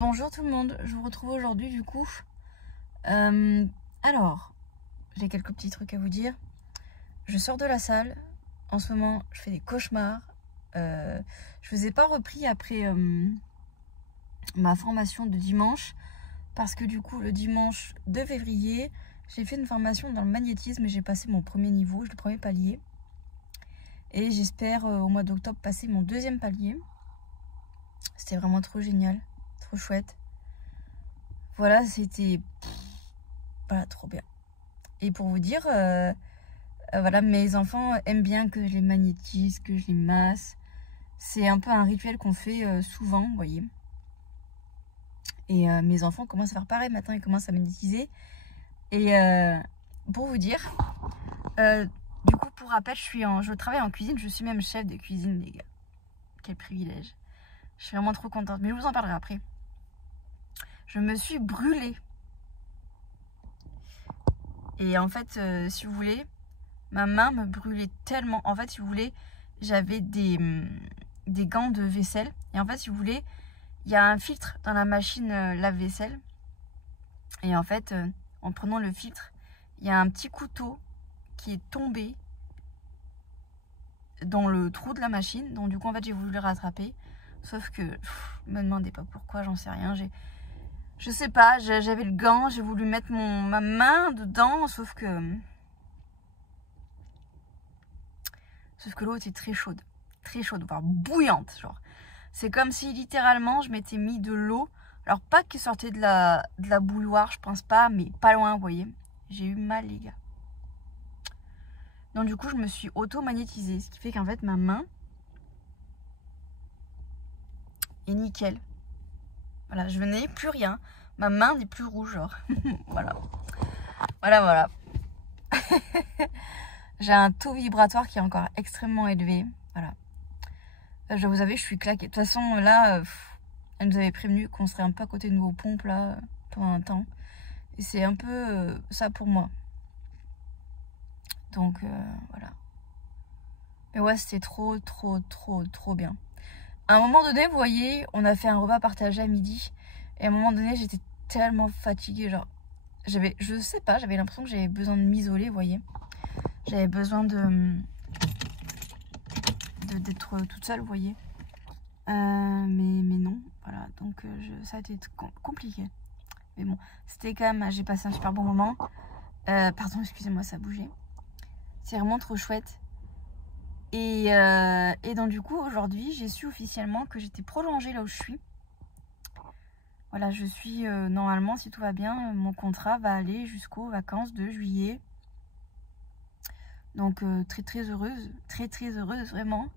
Bonjour tout le monde, je vous retrouve aujourd'hui du coup. Alors, j'ai quelques petits trucs à vous dire. Je sors de la salle. En ce moment, je fais des cauchemars. Je vous ai pas repris après ma formation de dimanche. Parce que du coup, le dimanche 2 février, j'ai fait une formation dans le magnétisme et j'ai passé mon premier niveau, le premier palier. Et j'espère au mois d'octobre passer mon deuxième palier. C'était vraiment trop génial. Trop chouette. Voilà, c'était voilà, trop bien. Et pour vous dire, voilà, mes enfants aiment bien que je les magnétise, que je les masse. C'est un peu un rituel qu'on fait souvent, vous voyez. Et mes enfants commencent à faire pareil maintenant, ils commencent à magnétiser. Et pour vous dire, du coup, pour rappel, je travaille en cuisine, je suis même chef de cuisine, les gars. Quel privilège. Je suis vraiment trop contente, mais je vous en parlerai après. Je me suis brûlée. Et en fait, si vous voulez, ma main me brûlait tellement. En fait, si vous voulez, j'avais des gants de vaisselle. Et en fait, si vous voulez, il y a un filtre dans la machine lave-vaisselle. Et en fait, en prenant le filtre, il y a un petit couteau qui est tombé dans le trou de la machine. Donc du coup, en fait, j'ai voulu le rattraper. Sauf que, me demandez pas pourquoi, j'en sais rien. Je sais pas, j'avais le gant, j'ai voulu mettre ma main dedans, sauf que l'eau était très chaude, voire bouillante, genre. C'est comme si littéralement je m'étais mis de l'eau, alors pas qui sortait de la bouilloire, je pense pas, mais pas loin, vous voyez. J'ai eu mal, les gars. Donc du coup, je me suis auto-magnétisée, ce qui fait qu'en fait, ma main est nickel. Voilà, je n'ai plus rien. Ma main n'est plus rouge, genre. Voilà. Voilà. J'ai un taux vibratoire qui est encore extrêmement élevé. Voilà. Je dois vous avouer, je suis claquée. De toute façon, là, elle nous avait prévenu qu'on serait un peu à côté de nos pompes, là, pendant un temps. Et c'est un peu ça pour moi. Donc, voilà. Mais ouais, c'était trop bien. À un moment donné, vous voyez, on a fait un repas partagé à midi. Et à un moment donné, j'étais tellement fatiguée, genre, je sais pas, j'avais l'impression que j'avais besoin de m'isoler, vous voyez. J'avais besoin d'être toute seule, vous voyez. Mais non, voilà, donc ça a été compliqué. Mais bon, c'était quand même, j'ai passé un super bon moment. Pardon, excusez-moi, ça a bougé. C'est vraiment trop chouette. Et donc du coup, aujourd'hui, j'ai su officiellement que j'étais prolongée là où je suis. Voilà, je suis normalement, si tout va bien, mon contrat va aller jusqu'aux vacances de juillet. Donc très heureuse, vraiment.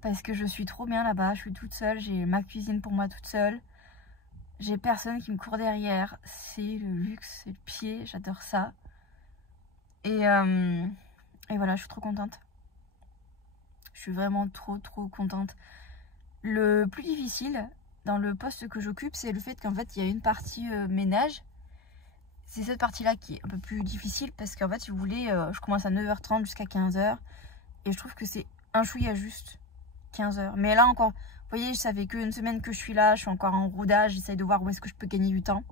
Parce que je suis trop bien là-bas, je suis toute seule, j'ai ma cuisine pour moi toute seule. J'ai personne qui me court derrière, c'est le luxe, c'est le pied, j'adore ça. Et voilà, je suis trop contente. Je suis vraiment trop contente. Le plus difficile dans le poste que j'occupe, c'est le fait qu'en fait, il y a une partie ménage. C'est cette partie-là qui est un peu plus difficile parce qu'en fait, si vous voulez, je commence à 9h30 jusqu'à 15h. Et je trouve que c'est un chouïa juste 15h. Mais là encore, vous voyez, ça fait qu'une semaine que je suis là, je suis encore en rodage, j'essaye de voir où est-ce que je peux gagner du temps.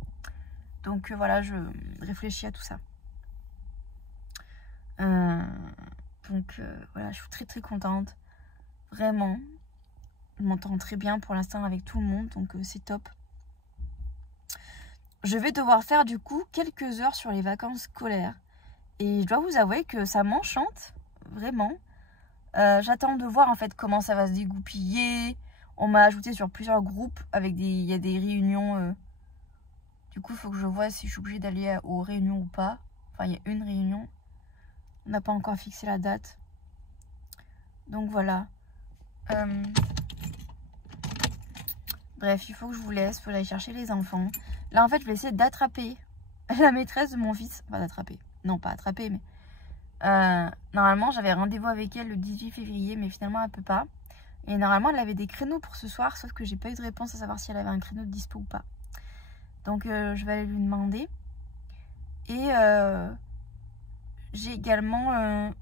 Donc voilà, je réfléchis à tout ça. Donc voilà, je suis très contente. Vraiment. Je m'entends très bien pour l'instant avec tout le monde, donc c'est top. Je vais devoir faire du coup quelques heures sur les vacances scolaires. Et je dois vous avouer que ça m'enchante, vraiment. J'attends de voir en fait comment ça va se dégoupiller. On m'a ajouté sur plusieurs groupes avec il y a des réunions. Du coup, il faut que je vois si je suis obligée d'aller aux réunions ou pas. Enfin, il y a une réunion. On n'a pas encore fixé la date. Donc voilà. Bref, il faut que je vous laisse. Il faut que j'aille chercher les enfants. Là, en fait, je vais essayer d'attraper la maîtresse de mon fils. Enfin, d'attraper. Non, pas attraper, mais... normalement, j'avais rendez-vous avec elle le 18 février, mais finalement, elle ne peut pas. Et normalement, elle avait des créneaux pour ce soir, sauf que j'ai pas eu de réponse à savoir si elle avait un créneau de dispo ou pas. Donc, je vais aller lui demander. Et j'ai également...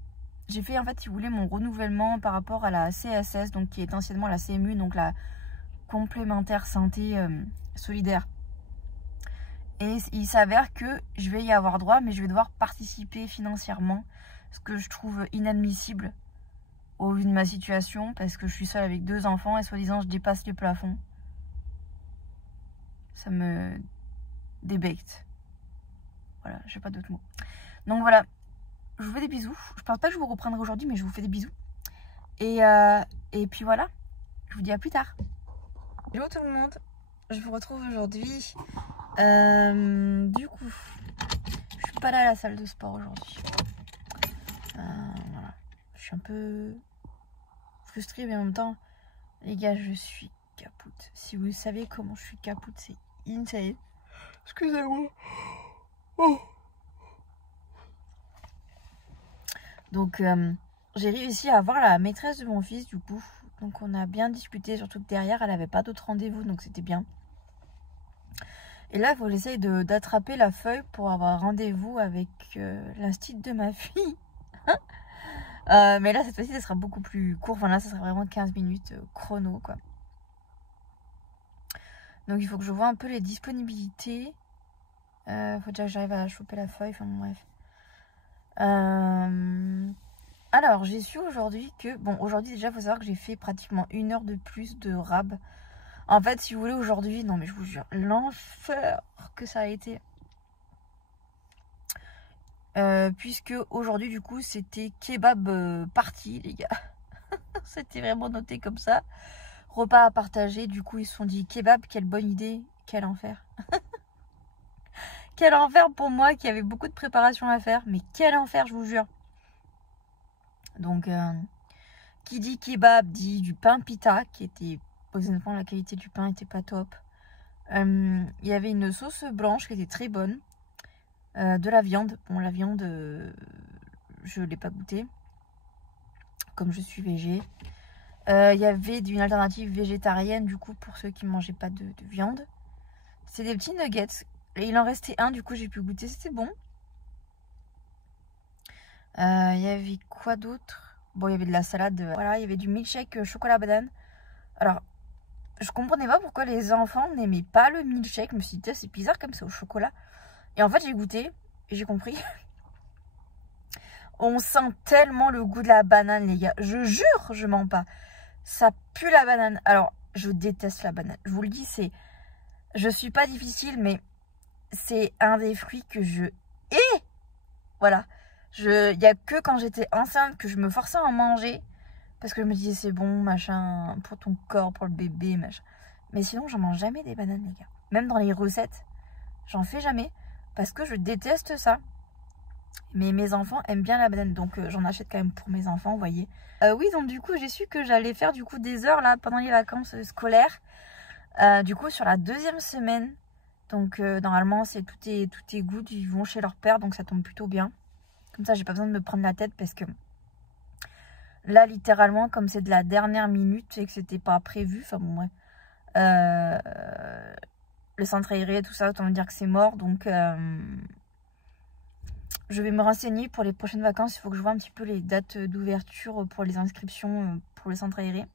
j'ai fait, en fait, si vous voulez, mon renouvellement par rapport à la CSS, donc qui est anciennement la CMU, donc complémentaire santé solidaire. Et il s'avère que je vais y avoir droit, mais je vais devoir participer financièrement, ce que je trouve inadmissible au vu de ma situation, parce que je suis seule avec 2 enfants et soi-disant je dépasse les plafonds. Ça me débecte. Voilà, j'ai pas d'autres mots. Donc voilà, je vous fais des bisous. Je pense pas que je vous reprendrai aujourd'hui, mais je vous fais des bisous. Et puis voilà, je vous dis à plus tard. Hello tout le monde, je vous retrouve aujourd'hui. Du coup, je suis pas allée à la salle de sport aujourd'hui. Voilà. Je suis un peu frustrée, mais en même temps, les gars, je suis capoute. Si vous savez comment je suis capoute, c'est insane. Excusez-moi. Oh. Donc, j'ai réussi à voir la maîtresse de mon fils, du coup. Donc, on a bien discuté, surtout que derrière, elle n'avait pas d'autres rendez-vous, donc c'était bien. Et là, il faut que j'essaye d'attraper la feuille pour avoir rendez-vous avec l'instit de ma fille. Mais là, cette fois-ci, ça sera beaucoup plus court. Enfin, là, ça sera vraiment 15 minutes chrono, quoi. Donc, il faut que je vois un peu les disponibilités. Faut déjà que j'arrive à choper la feuille. Enfin, bref. Alors, j'ai su aujourd'hui que... Bon, aujourd'hui, déjà, il faut savoir que j'ai fait pratiquement 1 heure de plus de rab. En fait, si vous voulez, aujourd'hui... Non, mais je vous jure, l'enfer que ça a été. Puisque aujourd'hui, du coup, c'était kebab party, les gars. C'était vraiment noté comme ça. Repas à partager. Du coup, ils se sont dit kebab, quelle bonne idée. Quel enfer. Quel enfer pour moi qui avait beaucoup de préparation à faire. Mais quel enfer, je vous jure. Donc, qui dit kebab dit du pain pita, qui était... Honnêtement, la qualité du pain était pas top. Il y avait une sauce blanche qui était très bonne. De la viande. Bon, la viande, je ne l'ai pas goûtée. Comme je suis végé. Il y avait une alternative végétarienne, du coup, pour ceux qui ne mangeaient pas de viande. C'est des petits nuggets. Et il en restait un, du coup, j'ai pu goûter. C'était bon. Il y avait quoi d'autre? Bon, il y avait de la salade. Voilà, il y avait du milkshake chocolat banane. Alors, je comprenais pas pourquoi les enfants n'aimaient pas le milkshake. Je me suis dit, c'est bizarre comme c'est au chocolat. Et en fait, j'ai goûté et j'ai compris. On sent tellement le goût de la banane, les gars. Je jure, je mens pas. Ça pue la banane. Alors, je déteste la banane. Je vous le dis, c'est... Je suis pas difficile, mais c'est un des fruits que je hais. Voilà. Il n'y a que quand j'étais enceinte que je me forçais à en manger. Parce que je me disais, c'est bon, machin, pour ton corps, pour le bébé, machin. Mais sinon, j'en mange jamais des bananes, les gars. Même dans les recettes, j'en fais jamais. Parce que je déteste ça. Mais mes enfants aiment bien la banane. Donc, j'en achète quand même pour mes enfants, vous voyez. Oui, donc du coup, j'ai su que j'allais faire du coup des heures là pendant les vacances scolaires. Du coup, sur la 2e semaine. Donc, normalement, tout est good. Ils vont chez leur père, donc ça tombe plutôt bien. Comme ça, j'ai pas besoin de me prendre la tête parce que... Là, littéralement, comme c'est de la dernière minute et que c'était pas prévu, enfin bon, ouais. Le centre aéré, tout ça, autant me dire que c'est mort. Donc, je vais me renseigner pour les prochaines vacances. Il faut que je vois un petit peu les dates d'ouverture pour les inscriptions pour le centre aéré.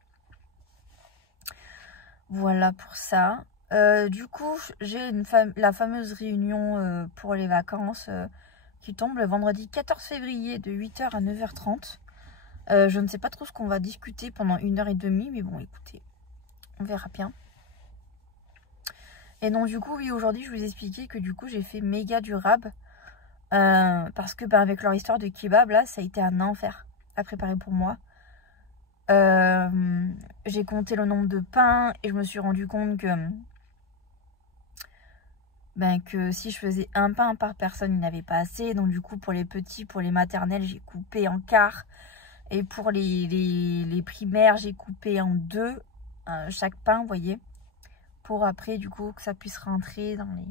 Voilà pour ça. Du coup, j'ai la fameuse réunion pour les vacances qui tombe le vendredi 14 février de 8h à 9h30. Je ne sais pas trop ce qu'on va discuter pendant 1h30, mais bon, écoutez, on verra bien. Et donc, du coup, oui, aujourd'hui, je vous ai expliqué que du coup, j'ai fait méga du rab. Parce que, avec leur histoire de kebab, là, ça a été un enfer à préparer pour moi. J'ai compté le nombre de pains et je me suis rendu compte que si je faisais un pain par personne, il n'y en avait pas assez. Donc, du coup, pour les petits, pour les maternelles, j'ai coupé en quart. Et pour les primaires, j'ai coupé en 2 chaque pain, vous voyez. Pour après, du coup, que ça puisse rentrer dans les...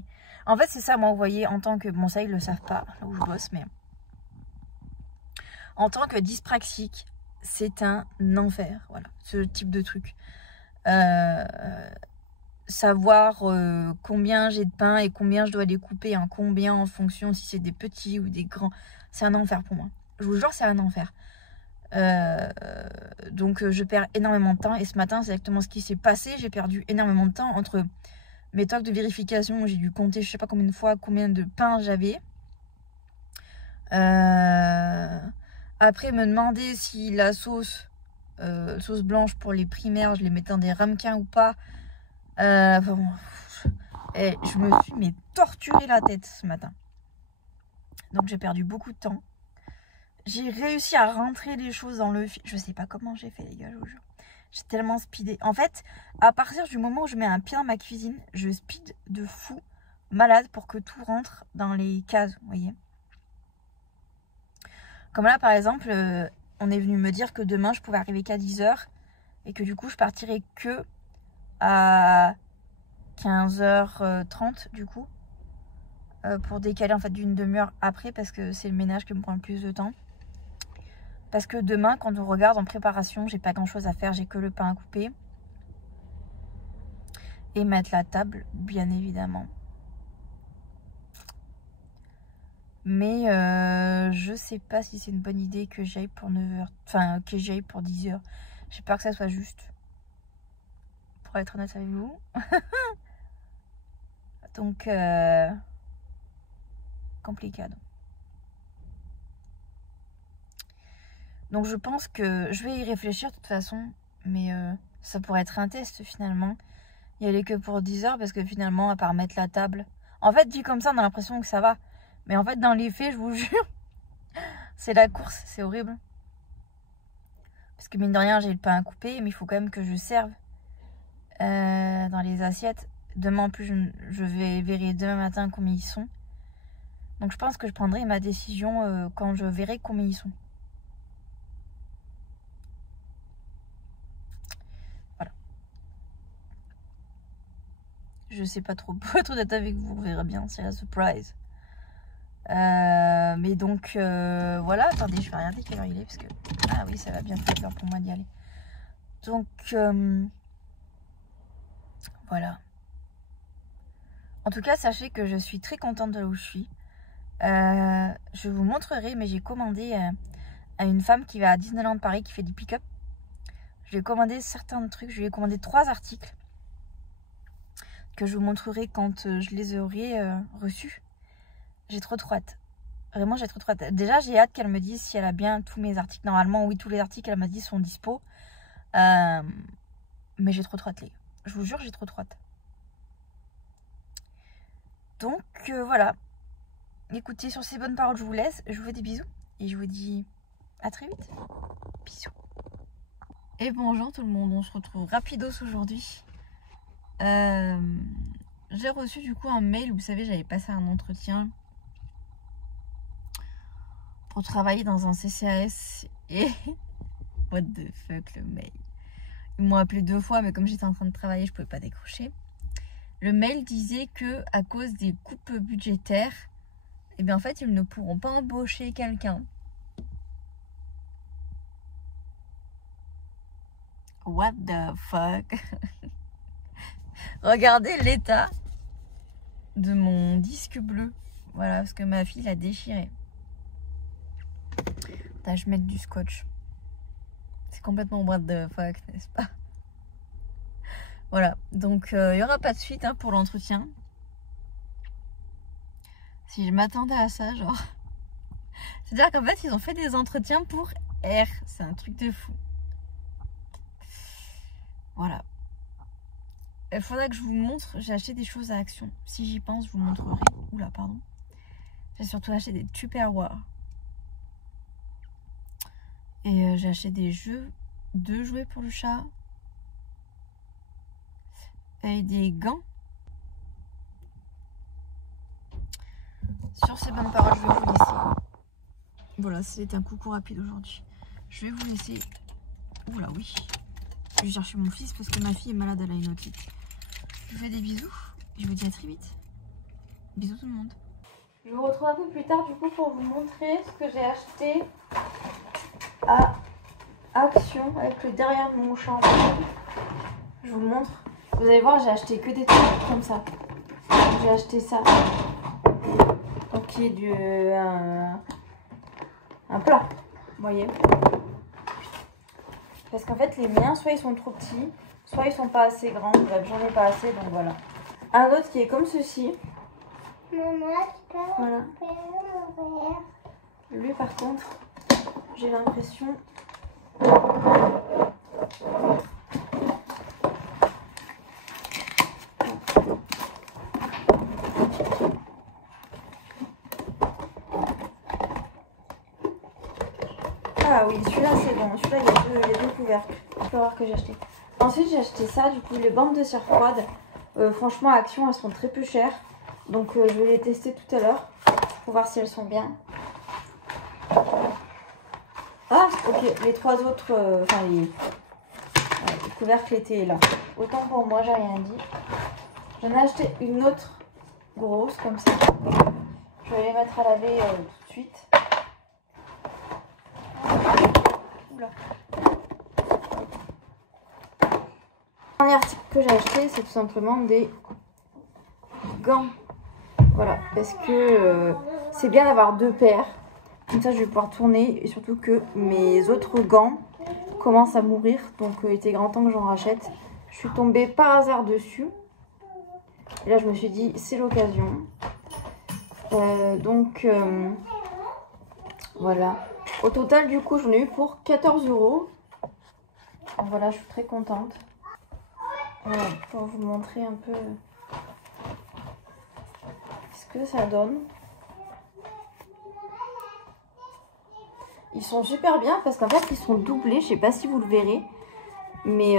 En fait, c'est ça, moi, vous voyez, en tant que... Bon, ça, ils le savent pas, là où je bosse, mais... En tant que dyspraxique, c'est un enfer, voilà, ce type de truc. Savoir combien j'ai de pain et combien je dois les couper, hein, combien en fonction si c'est des petits ou des grands, c'est un enfer pour moi. Je vous jure, c'est un enfer. Donc je perds énormément de temps. Et ce matin, c'est exactement ce qui s'est passé. J'ai perdu énormément de temps entre mes tocs de vérification où j'ai dû compter je sais pas combien de fois combien de pains j'avais. Après me demander si la sauce blanche pour les primaires, je les mettais dans des ramequins ou pas. Enfin bon, et je me suis torturé la tête ce matin. Donc j'ai perdu beaucoup de temps. J'ai réussi à rentrer les choses dans le... Je sais pas comment j'ai fait les gars, je vous jure. J'ai tellement speedé. En fait, à partir du moment où je mets un pied dans ma cuisine, je speed de fou, malade, pour que tout rentre dans les cases, vous voyez. Comme là, par exemple, on est venu me dire que demain, je pouvais arriver qu'à 10h. Et que du coup, je partirais que à 15h30, du coup. Pour décaler, en fait, d'une demi-heure après, parce que c'est le ménage qui me prend le plus de temps. Parce que demain, quand on regarde en préparation, j'ai pas grand chose à faire, j'ai que le pain à couper. Et mettre la table, bien évidemment. Mais je sais pas si c'est une bonne idée que j'aille pour 9h, enfin que j'aille pour 10h. J'ai peur que ça soit juste. Pour être honnête avec vous. Donc, complicado. Donc je pense que je vais y réfléchir de toute façon, mais ça pourrait être un test finalement. Y aller que pour 10h parce que finalement, à part mettre la table... En fait, dit comme ça, on a l'impression que ça va. Mais en fait, dans les faits, je vous jure, c'est la course, c'est horrible. Parce que mine de rien, j'ai le pain à couper, mais il faut quand même que je serve dans les assiettes. Demain, en plus, je vais vérifier demain matin combien ils sont. Donc je pense que je prendrai ma décision quand je verrai combien ils sont. Je sais pas trop, pour être honnête avec vous, on verra bien, c'est la surprise. Mais donc, voilà, attendez, je vais regarder quelle heure il est, parce que... Ah oui, ça va bien faire l'heure pour moi d'y aller. Donc, voilà. En tout cas, sachez que je suis très contente de là où je suis. Je vous montrerai, mais j'ai commandé à une femme qui va à Disneyland Paris, qui fait du pick-up. Je lui ai commandé certains trucs, je lui ai commandé 3 articles. Que je vous montrerai quand je les aurai reçus. J'ai trop hâte. Vraiment, j'ai trop hâte. Déjà, j'ai hâte qu'elle me dise si elle a bien tous mes articles. Normalement, oui, tous les articles, elle m'a dit, sont dispo. Mais j'ai trop hâte, les gars. Je vous jure, j'ai trop hâte. Donc, voilà. Écoutez, sur ces bonnes paroles, je vous laisse. Je vous fais des bisous. Et je vous dis à très vite. Bisous. Et bonjour tout le monde. On se retrouve rapidos aujourd'hui. J'ai reçu du coup un mail, vous savez, j'avais passé un entretien pour travailler dans un CCAS et what the fuck le mail. Ils m'ont appelé 2 fois mais comme j'étais en train de travailler je pouvais pas décrocher. Le mail disait que à cause des coupes budgétaires, et bien en fait ils ne pourront pas embaucher quelqu'un. What the fuck. Regardez l'état de mon disque bleu. Voilà, parce que ma fille l'a déchiré. Attends, je vais mettre du scotch. C'est complètement what the fuck, n'est-ce pas? Voilà, donc il n'y aura pas de suite pour l'entretien. Si je m'attendais à ça, genre... C'est-à-dire qu'en fait, ils ont fait des entretiens pour R. C'est un truc de fou. Voilà. Il faudra que je vous montre, j'ai acheté des choses à Action. Si j'y pense, je vous montrerai. Oula, pardon. J'ai surtout acheté des Tupperware. Et j'ai acheté des jeux, 2 jouets pour le chat. Et des gants. Sur ces bonnes paroles, je vais vous laisser. Voilà, c'était un coucou rapide aujourd'hui. Je vais vous laisser. Oula, oui. Je vais chercher mon fils parce que ma fille est malade, elle a une otite. Je vous fais des bisous. Je vous dis à très vite. Bisous tout le monde. Je vous retrouve un peu plus tard du coup pour vous montrer ce que j'ai acheté à Action avec le derrière de mon champ. Je vous le montre. Vous allez voir, j'ai acheté que des trucs comme ça. J'ai acheté ça. Donc qui est un plat. Vous voyez. Parce qu'en fait, les miens, soit ils sont trop petits, soit ils sont pas assez grands. Bref, j'en ai pas assez, donc voilà. Un autre qui est comme ceci. Voilà. Lui, par contre, j'ai l'impression... Ah oui, celui-là c'est bon. Celui-là, il y a deux couvercles. Tu peux voir que j'ai acheté. Ensuite, j'ai acheté ça, du coup, les bandes de cire froide. Franchement, à Action, elles sont très peu chères. Donc, je vais les tester tout à l'heure pour voir si elles sont bien. Ah, ok. Les trois autres, les couvercles étaient là. Autant pour moi, j'ai rien dit. J'en ai acheté une autre grosse, comme ça. Je vais les mettre à laver tout de suite. Oula. Le dernier article que j'ai acheté, c'est tout simplement des gants. Voilà, parce que c'est bien d'avoir deux paires. Comme ça, je vais pouvoir tourner. Et surtout que mes autres gants commencent à mourir. Donc, il était grand temps que j'en rachète. Je suis tombée par hasard dessus. Et là, je me suis dit, c'est l'occasion. Voilà. Au total, du coup, j'en ai eu pour 14 €. Voilà, je suis très contente. Voilà, pour vous montrer un peu ce que ça donne. Ils sont super bien parce qu'en fait, ils sont doublés. Je sais pas si vous le verrez. Mais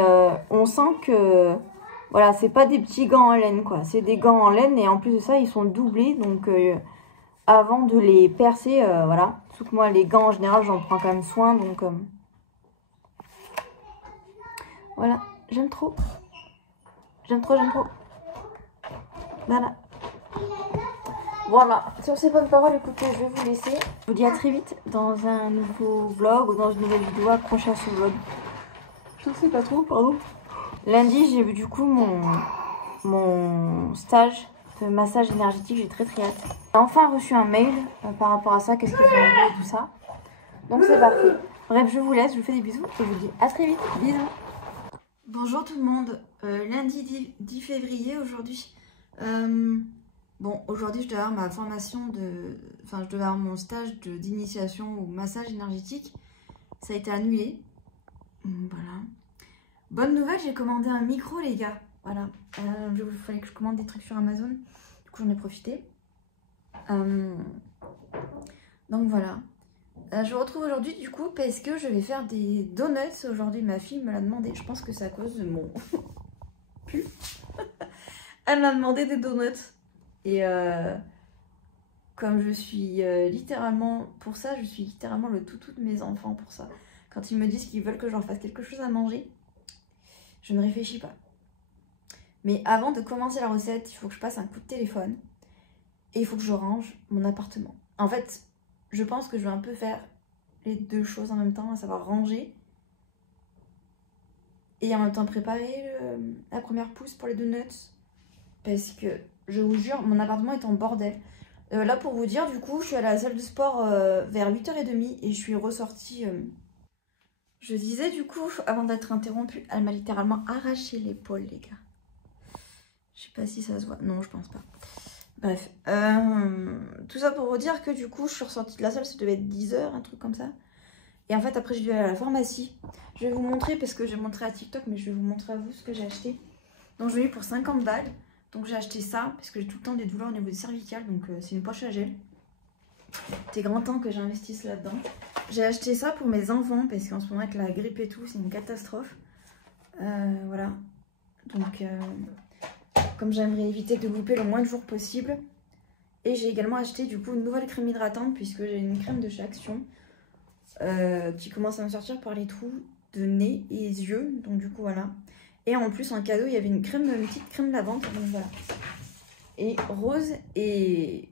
on sent que... Voilà, c'est pas des petits gants en laine, quoi. C'est des gants en laine et en plus de ça, ils sont doublés. Donc, avant de les percer, voilà. Sauf que moi, les gants, en général, j'en prends quand même soin. Donc, voilà. J'aime trop. J'aime trop, j'aime trop. Voilà. Voilà. Sur ces bonnes paroles, écoutez, je vais vous laisser. Je vous dis à très vite dans un nouveau vlog ou dans une nouvelle vidéo accrochée à ce vlog. Je sais pas trop, pardon. Lundi, j'ai vu du coup mon stage de massage énergétique. J'ai très hâte. J'ai enfin reçu un mail par rapport à ça. Qu'est-ce qu'il faut envoyer et tout ça. Donc c'est parti. Bref, je vous laisse. Je vous fais des bisous. Et je vous dis à très vite. Bisous. Bonjour tout le monde. Lundi 10 février aujourd'hui. Bon, aujourd'hui, je devais avoir ma formation de... Enfin, je devais avoir mon stage d'initiation au massage énergétique. Ça a été annulé. Voilà. Bonne nouvelle, j'ai commandé un micro, les gars. Voilà. Il fallait que je commande des trucs sur Amazon. Du coup, j'en ai profité. Donc, voilà. Je vous retrouve aujourd'hui, du coup, parce que je vais faire des donuts. Aujourd'hui, ma fille me l'a demandé. Je pense que c'est à cause de mon pull. Elle m'a demandé des donuts. Et comme je suis littéralement... Pour ça, je suis littéralement le toutou de mes enfants pour ça. Quand ils me disent qu'ils veulent que je leur fasse quelque chose à manger, je ne réfléchis pas. Mais avant de commencer la recette, il faut que je passe un coup de téléphone. Et il faut que je range mon appartement. En fait, je pense que je vais un peu faire les deux choses en même temps, à savoir ranger. Et en même temps préparer la première pousse pour les donuts. Parce que, je vous jure, mon appartement est en bordel. Là, pour vous dire, du coup, je suis allée à la salle de sport vers 8h30 et je suis ressortie... Je disais, du coup, avant d'être interrompue, elle m'a littéralement arraché l'épaule, les gars. Je sais pas si ça se voit. Non, je pense pas. Bref. Tout ça pour vous dire que, du coup, je suis ressortie de la salle, ça devait être 10h, un truc comme ça. Et en fait, après, je dû aller à la pharmacie. Je vais vous montrer, parce que j'ai montré à TikTok, mais je vais vous montrer à vous ce que j'ai acheté. Donc, je l'ai eu pour 50 balles. Donc, j'ai acheté ça, parce que j'ai tout le temps des douleurs au niveau des cervicales. Donc, c'est une poche à gel. C'est grand temps que j'investisse là-dedans. J'ai acheté ça pour mes enfants, parce qu'en ce moment, avec la grippe et tout, c'est une catastrophe. Voilà. Donc, comme j'aimerais éviter de louper le moins de jours possible. Et j'ai également acheté, du coup, une nouvelle crème hydratante, puisque j'ai une crème de chez Action. Qui commence à me sortir par les trous de nez et yeux. Donc, du coup, voilà. Et en plus, en cadeau, il y avait une petite crème lavande. Donc, voilà. Et rose et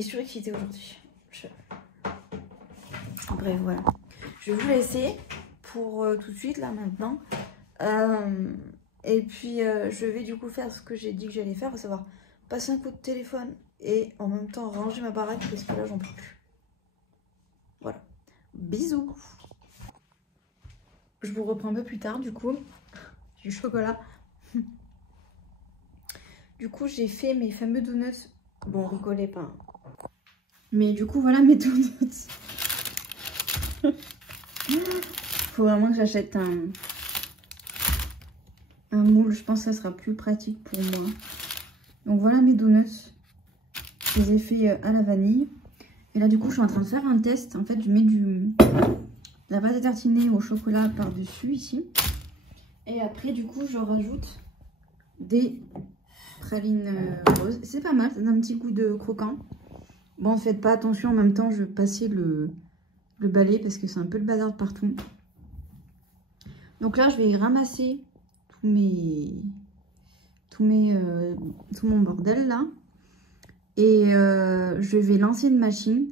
surexcitée aujourd'hui. Bref, voilà. Je vais vous laisser pour tout de suite, là, maintenant. Et puis, je vais du coup faire ce que j'ai dit que j'allais faire, à savoir passer un coup de téléphone et en même temps ranger ma baraque parce que là, j'en peux plus. Voilà. Bisous. je vous reprends un peu plus tard du coup. Du chocolat. Du coup, j'ai fait mes fameux donuts. Bon, rigolez pas. Mais du coup, voilà mes donuts. Faut vraiment que j'achète un moule. Je pense que ça sera plus pratique pour moi. Donc voilà mes donuts. Je les ai fait à la vanille. Et là, du coup, je suis en train de faire un test. En fait, je mets de la pâte à tartiner au chocolat par-dessus ici. Et après, du coup, je rajoute des pralines roses. C'est pas mal, ça donne un petit goût de croquant. Bon, faites pas attention, en même temps, je vais passer le balai parce que c'est un peu le bazar de partout. Donc là, je vais ramasser tout mon bordel là. Et je vais lancer une machine.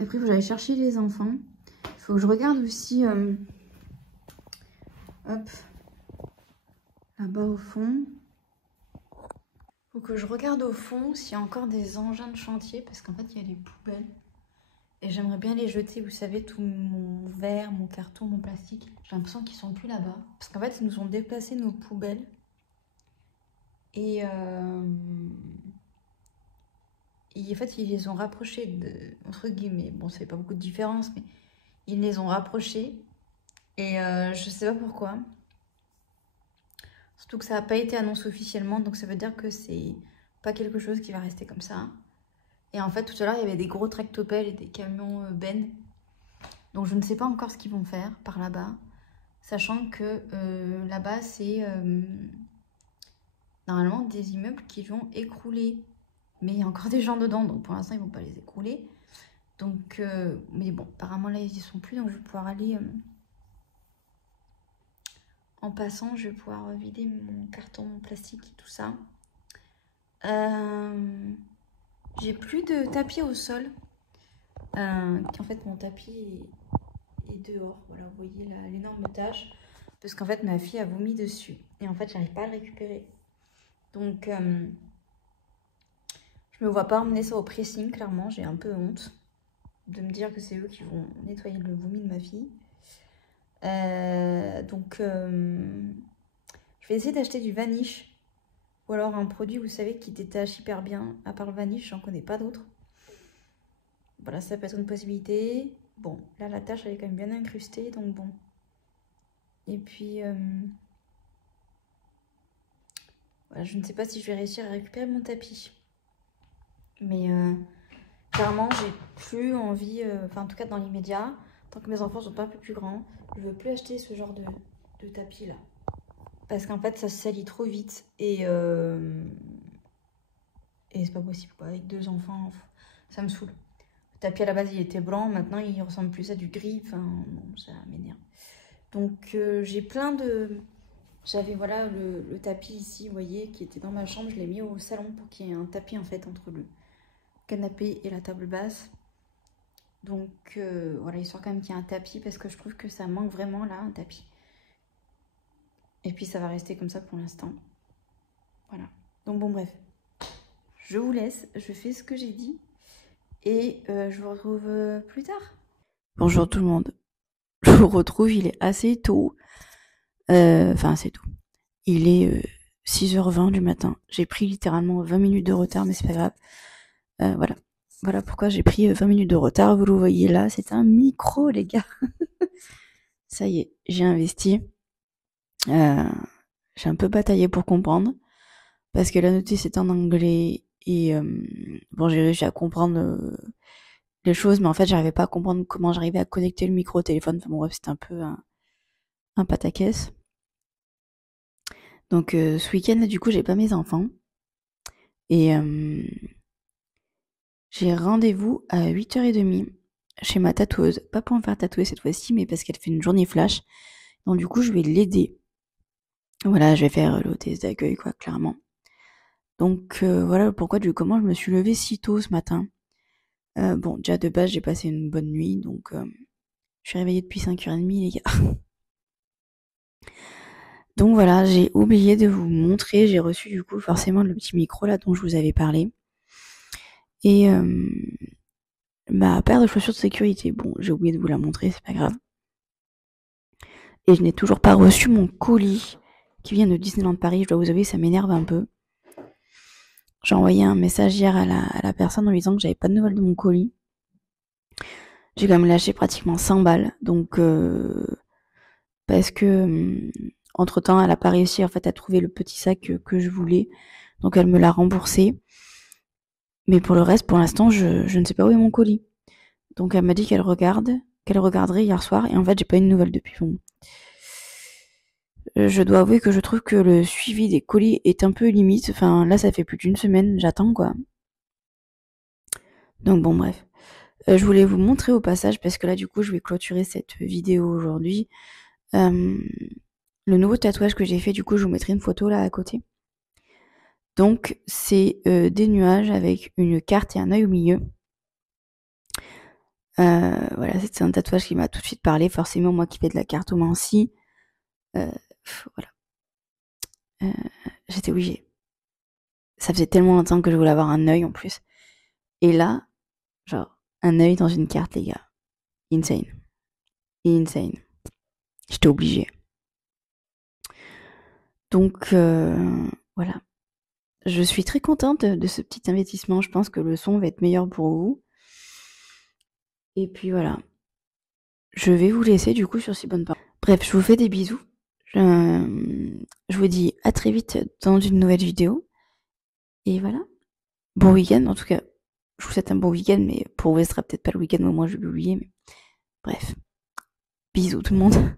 Après, il faut que j'aille chercher les enfants. Il faut que je regarde aussi, hop, là-bas au fond. Il faut que je regarde au fond s'il y a encore des engins de chantier. Parce qu'en fait, il y a les poubelles. Et j'aimerais bien les jeter, vous savez, tout mon verre, mon carton, mon plastique. J'ai l'impression qu'ils sont plus là-bas. Parce qu'en fait, ils nous ont déplacé nos poubelles. Et en fait, ils les ont rapprochés, entre guillemets. Bon, ça fait pas beaucoup de différence, mais ils les ont rapprochés. Et je sais pas pourquoi. Surtout que ça n'a pas été annoncé officiellement, donc ça veut dire que c'est pas quelque chose qui va rester comme ça. Et en fait, tout à l'heure, il y avait des gros tractopelles et des camions bennes. Donc je ne sais pas encore ce qu'ils vont faire par là-bas. Sachant que là-bas, c'est normalement des immeubles qui vont écrouler. Mais il y a encore des gens dedans, donc pour l'instant, ils ne vont pas les écrouler. Donc, mais bon, apparemment là, ils n'y sont plus, donc je vais pouvoir aller... En passant, je vais pouvoir vider mon carton plastique et tout ça. J'ai plus de tapis au sol. En fait, mon tapis est dehors. Voilà, vous voyez l'énorme tache. Parce qu'en fait, ma fille a vomi dessus. Et en fait, j'arrive pas à le récupérer. Donc, je me vois pas emmener ça au pressing, clairement. J'ai un peu honte de me dire que c'est eux qui vont nettoyer le vomi de ma fille. Donc, je vais essayer d'acheter du Vanish. Ou alors un produit, vous savez, qui détache hyper bien. À part le Vanish, j'en connais pas d'autres. Voilà, ça peut être une possibilité. Bon, là, la tâche, elle est quand même bien incrustée, donc bon. Et puis, voilà, je ne sais pas si je vais réussir à récupérer mon tapis. Mais clairement, j'ai plus envie, enfin en tout cas dans l'immédiat, tant que mes enfants sont pas un peu plus grands, je veux plus acheter ce genre de tapis là. Parce qu'en fait, ça se salit trop vite et c'est pas possible quoi. Avec 2 enfants, ça me saoule. Le tapis à la base, il était blanc, maintenant il ressemble plus à du gris, enfin non, ça m'énerve. Donc j'ai plein de... J'avais voilà le tapis ici, vous voyez, qui était dans ma chambre, je l'ai mis au salon pour qu'il y ait un tapis en fait entre le canapé et la table basse. Donc voilà, histoire quand même qu'il y ait un tapis parce que je trouve que ça manque vraiment là, un tapis. Et puis ça va rester comme ça pour l'instant. Voilà. Donc bon bref, je vous laisse, je fais ce que j'ai dit et je vous retrouve plus tard. Bonjour tout le monde, je vous retrouve, il est assez tôt. Enfin assez tôt. Il est 6h20 du matin. J'ai pris littéralement 20 minutes de retard, mais c'est pas grave. Voilà. Voilà pourquoi j'ai pris 20 minutes de retard. Vous le voyez là, c'est un micro, les gars. Ça y est, j'ai investi. J'ai un peu bataillé pour comprendre. Parce que la notice est en anglais. Et bon, j'ai réussi à comprendre les choses. Mais en fait, j'arrivais pas à comprendre comment j'arrivais à connecter le micro au téléphone. Enfin bon, bref, c'était un peu un pataquès. Donc ce week-end, du coup, j'ai pas mes enfants. Et j'ai rendez-vous à 8h30 chez ma tatoueuse. Pas pour me faire tatouer cette fois-ci, mais parce qu'elle fait une journée flash. Donc du coup, je vais l'aider. Voilà, je vais faire l'hôtesse d'accueil, quoi, clairement. Donc voilà pourquoi du comment je me suis levée si tôt ce matin. Bon, déjà de base, j'ai passé une bonne nuit, donc je suis réveillée depuis 5h30, les gars. Donc voilà, j'ai oublié de vous montrer, j'ai reçu du coup forcément le petit micro là dont je vous avais parlé. Et ma paire de chaussures de sécurité, bon, j'ai oublié de vous la montrer, c'est pas grave. Et je n'ai toujours pas reçu mon colis qui vient de Disneyland Paris. Je dois vous avouer, ça m'énerve un peu. J'ai envoyé un message hier à la personne en lui disant que j'avais pas de nouvelles de mon colis. J'ai quand même lâché pratiquement 100 balles. Donc, parce que entre temps, elle a pas réussi en fait à trouver le petit sac que je voulais. Donc, elle me l'a remboursé. Mais pour le reste, pour l'instant, je ne sais pas où est mon colis. Donc, elle m'a dit qu'elle regarderait hier soir. Et en fait, j'ai pas eu de nouvelles depuis. Bon. Je dois avouer que je trouve que le suivi des colis est un peu limite. Enfin, là, ça fait plus d'1 semaine, j'attends, quoi. Donc bon, bref. Je voulais vous montrer au passage, parce que là, du coup, je vais clôturer cette vidéo aujourd'hui. Le nouveau tatouage que j'ai fait, du coup, je vous mettrai une photo là à côté. Donc, c'est des nuages avec une carte et un œil au milieu. Voilà, c'est un tatouage qui m'a tout de suite parlé. Forcément, moi qui fais de la cartomancie, voilà. J'étais obligée. Ça faisait tellement longtemps que je voulais avoir un œil en plus. Et là, genre, un œil dans une carte, les gars. Insane. Insane. J'étais obligée. Donc, voilà. Je suis très contente de ce petit investissement. Je pense que le son va être meilleur pour vous. Et puis voilà. Je vais vous laisser du coup sur ces bonnes paroles. Bref, je vous fais des bisous. Je vous dis à très vite dans une nouvelle vidéo. Et voilà. Bon week-end, en tout cas. Je vous souhaite un bon week-end, mais pour vous, ce sera peut-être pas le week-end, au moins je vais oublier. Mais bref. Bisous tout le monde.